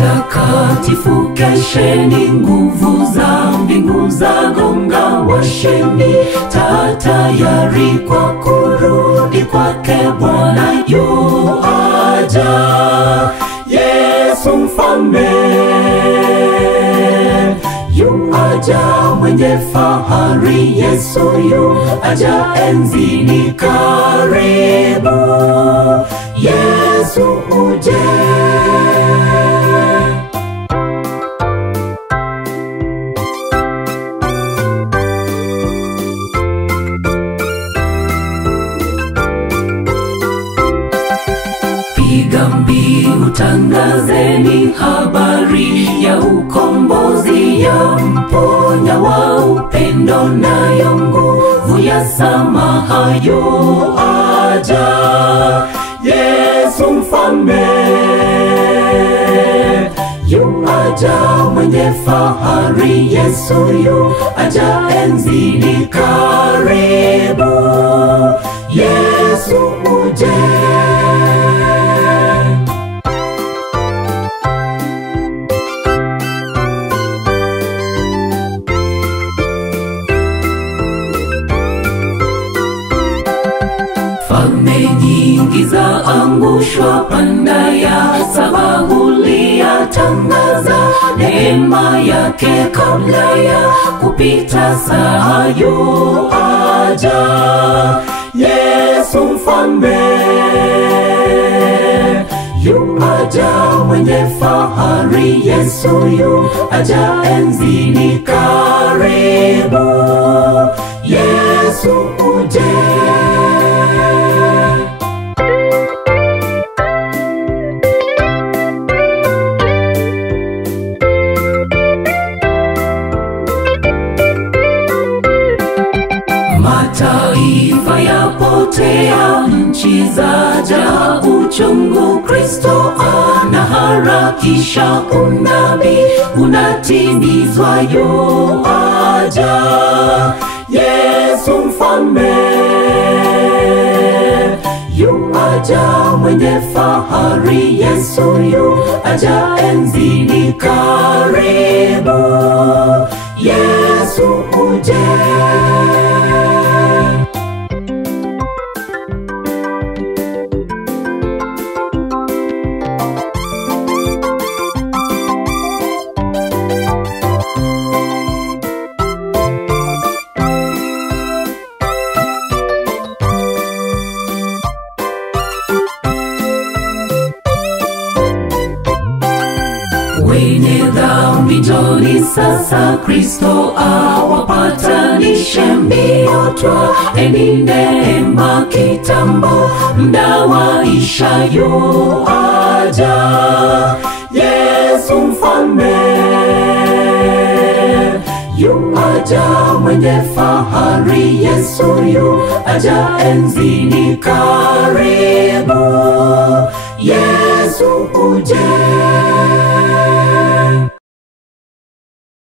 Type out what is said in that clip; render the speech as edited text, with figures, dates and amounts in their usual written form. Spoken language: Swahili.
Watakatifu kesheni, nguvu za mbingu za gonga washeni, tayari kwa kurudi kwake Bwana yuaja. Yesu mfalme yuaja mwenye fahari, Yesu yuaja enzini karibu, Yesu uje. Piga mbiu, tangazeni habari ya ukombozi, ya mponya wa upendo, nayo nguvu ya samaha yuaja. Yesu mfalme yuaja mwenye fahari, Yesu yuaja enzini karibu, Yesu uje. Falme nyingi za angushwa, panda ya Sabahuli yatangaza neema yake kabla ya kupita saa yuaja. Yesu mfalme yuaja mwenye fahari, Yesu yuaja enzini karibu, Yesu uje. Mataifa yapotea, nchi zaja uchungu, Kristo anaharakisha, unabii unatimizwa yuaja. Yesu mfalme yuaja mwenye fahari, Yesu yuaja enzini karibu, Yesu uje. Wenye dhambi njoni sasa, Kristo awapatanishe mbio, twaeni neema kitambo, muda waisha yuaja. Yesu mfalme yuaja mwenye fahari, Yesu yuaja enzini karibu, Yesu uje.